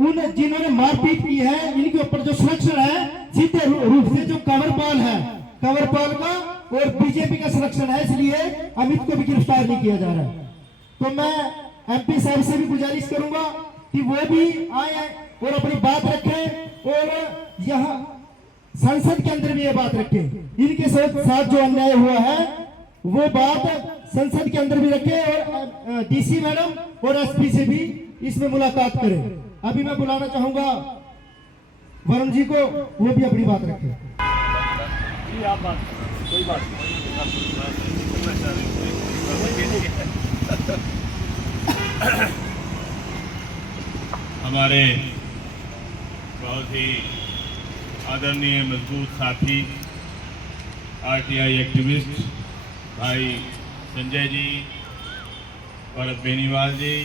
उन जिन्होंने मारपीट की है इनके ऊपर जो संरक्षण है सीधे रूप से जो कंवरपाल है, कंवरपाल का और बीजेपी का संरक्षण है, इसलिए अमित को भी गिरफ्तार नहीं किया जा रहा है। तो मैं एमपी साहब से भी गुजारिश करूंगा कि वो भी आए और अपनी बात रखें और यहाँ संसद के अंदर भी ये बात रखें। इनके साथ जो अन्याय हुआ है वो बात संसद के अंदर भी रखें और डीसी मैडम और एसपी से भी इसमें मुलाकात करें। अभी मैं बुलाना चाहूंगा वरुण जी को, वो भी अपनी बात रखें। कोई बात हमारे बहुत ही आदरणीय मजबूत साथी आरटीआई एक्टिविस्ट भाई संजय जी, भरत बेनीवाल जी,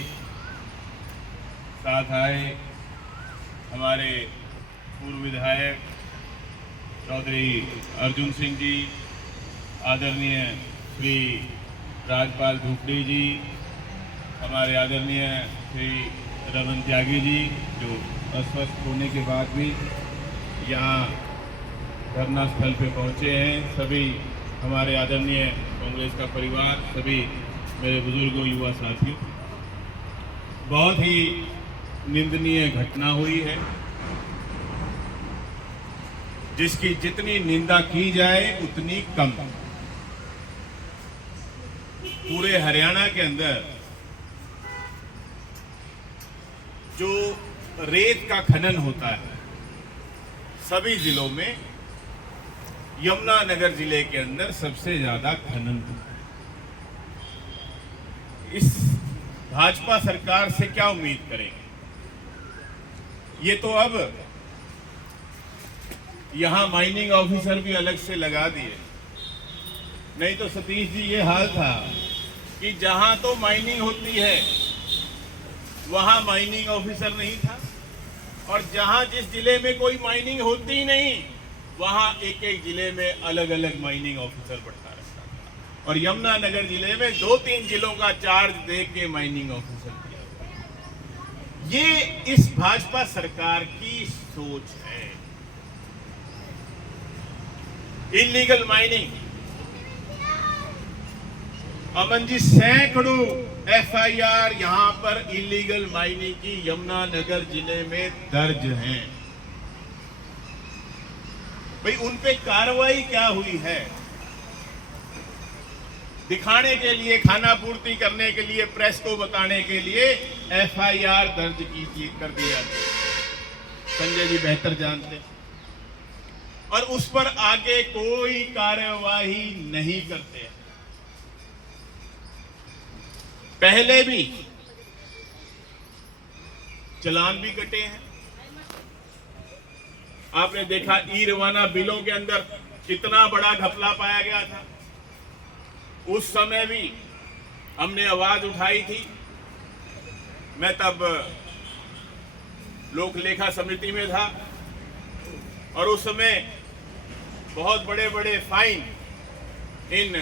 साथ आए हमारे पूर्व विधायक चौधरी अर्जुन सिंह जी, आदरणीय श्री राजपाल धुपड़ी जी, हमारे आदरणीय श्री रमन त्यागी जी जो अस्वस्थ होने के बाद भी यहाँ धरना स्थल पे पहुँचे हैं, सभी हमारे आदरणीय कांग्रेस का परिवार, सभी मेरे बुजुर्गों, युवा साथियों, बहुत ही निंदनीय घटना हुई है जिसकी जितनी निंदा की जाए उतनी कम। पूरे हरियाणा के अंदर जो रेत का खनन होता है सभी जिलों में, यमुनानगर जिले के अंदर सबसे ज्यादा खनन होता है। इस भाजपा सरकार से क्या उम्मीद करेंगे? ये तो अब यहां माइनिंग ऑफिसर भी अलग से लगा दिए, नहीं तो सतीश जी ये हाल था कि जहां तो माइनिंग होती है वहां माइनिंग ऑफिसर नहीं था, और जहां जिस जिले में कोई माइनिंग होती ही नहीं वहां एक एक जिले में अलग अलग माइनिंग ऑफिसर बढ़ता रहता था। और यमुनानगर जिले में 2-3 जिलों का चार्ज दे के माइनिंग ऑफिसर किया। ये इस भाजपा सरकार की सोच है। इलीगल माइनिंग, अमन जी, सैकड़ों एफआईआर यहां पर इलीगल माइनिंग की यमुनानगर जिले में दर्ज हैं। भाई उन पे कार्रवाई क्या हुई है? दिखाने के लिए, खाना पूर्ति करने के लिए, प्रेस को बताने के लिए एफआईआर दर्ज कर दी जाती है, संजय जी बेहतर जानते, और उस पर आगे कोई कार्यवाही नहीं करते। पहले भी चालान भी कटे हैं। आपने देखा ई रवाना बिलों के अंदर कितना बड़ा घपला पाया गया था। उस समय भी हमने आवाज उठाई थी। मैं तब लोक लेखा समिति में था और उस समय बहुत बड़े बड़े फाइन इन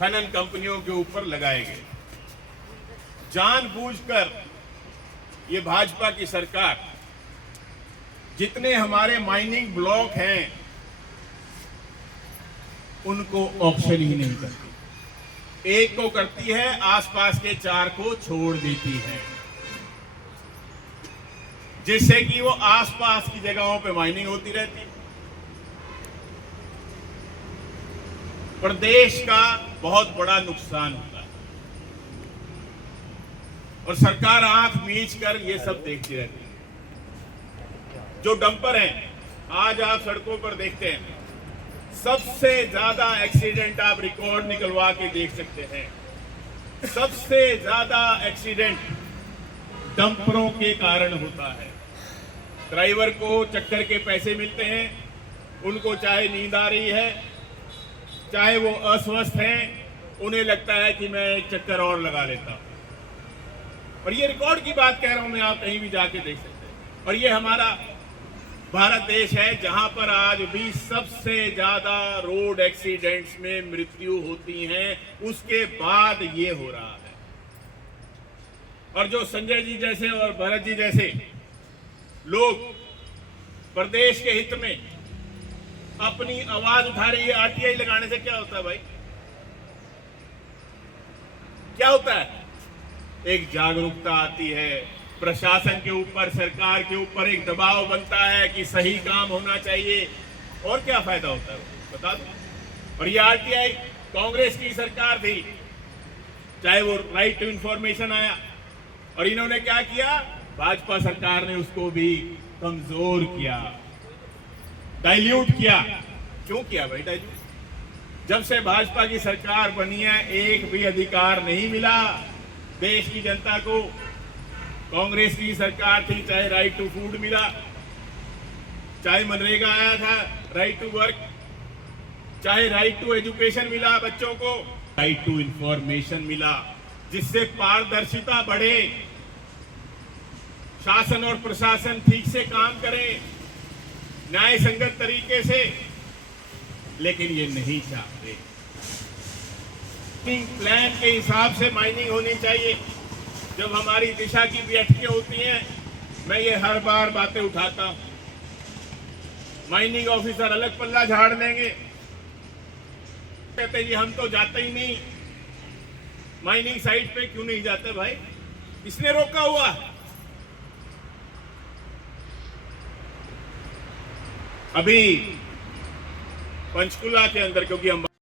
खनन कंपनियों के ऊपर लगाए गए। जानबूझकर ये भाजपा की सरकार जितने हमारे माइनिंग ब्लॉक हैं उनको ऑक्शन ही नहीं करती। एक को करती है, आसपास के 4 को छोड़ देती है, जिससे कि वो आसपास की जगहों पे माइनिंग होती रहती है। प्रदेश का बहुत बड़ा नुकसान होता है और सरकार आंख मीच कर ये सब देखती रहती है। जो डंपर हैं, आज आप सड़कों पर देखते हैं, सबसे ज्यादा एक्सीडेंट आप रिकॉर्ड निकलवा के देख सकते हैं। सबसे ज्यादा एक्सीडेंट डंपरों के कारण होता है। ड्राइवर को चक्कर के पैसे मिलते हैं, उनको चाहे नींद आ रही है, चाहे वो अस्वस्थ हैं, उन्हें लगता है कि मैं एक चक्कर और लगा लेता हूं। और ये रिकॉर्ड की बात कह रहा हूं मैं, आप कहीं भी जाके देख सकते हैं। और ये हमारा भारत देश है जहां पर आज भी सबसे ज्यादा रोड एक्सीडेंट्स में मृत्यु होती हैं, उसके बाद ये हो रहा है। और जो संजय जी जैसे और भरत जी जैसे लोग प्रदेश के हित में अपनी आवाज उठा रही है। आरटीआई लगाने से क्या होता है भाई? क्या होता है? एक जागरूकता आती है, प्रशासन के ऊपर, सरकार के ऊपर एक दबाव बनता है कि सही काम होना चाहिए। और क्या फायदा होता है बता दो। और ये आरटीआई कांग्रेस की सरकार थी, चाहे वो राइट टू इंफॉर्मेशन आया, और इन्होंने क्या किया? भाजपा सरकार ने उसको भी कमजोर किया, डाइल्यूट किया। क्यों किया भाई डाइल्यूट? जब से भाजपा की सरकार बनी है एक भी अधिकार नहीं मिला देश की जनता को। कांग्रेस की सरकार थी, चाहे राइट टू फूड मिला, चाहे मनरेगा आया था, राइट टू वर्क, चाहे राइट टू एजुकेशन मिला बच्चों को, राइट टू इंफॉर्मेशन मिला, जिससे पारदर्शिता बढ़े, शासन और प्रशासन ठीक से काम करे, न्याय संगत तरीके से। लेकिन ये नहीं चाहते। प्लान के हिसाब से माइनिंग होनी चाहिए। जब हमारी दिशा की बैठकें होती हैं, मैं ये हर बार बातें उठाता हूं। माइनिंग ऑफिसर अलग पल्ला झाड़ देंगे, कहते जी हम तो जाते ही नहीं माइनिंग साइट पे। क्यों नहीं जाते भाई? किसने रोका हुआ? अभी पंचकुला के अंदर, क्योंकि हम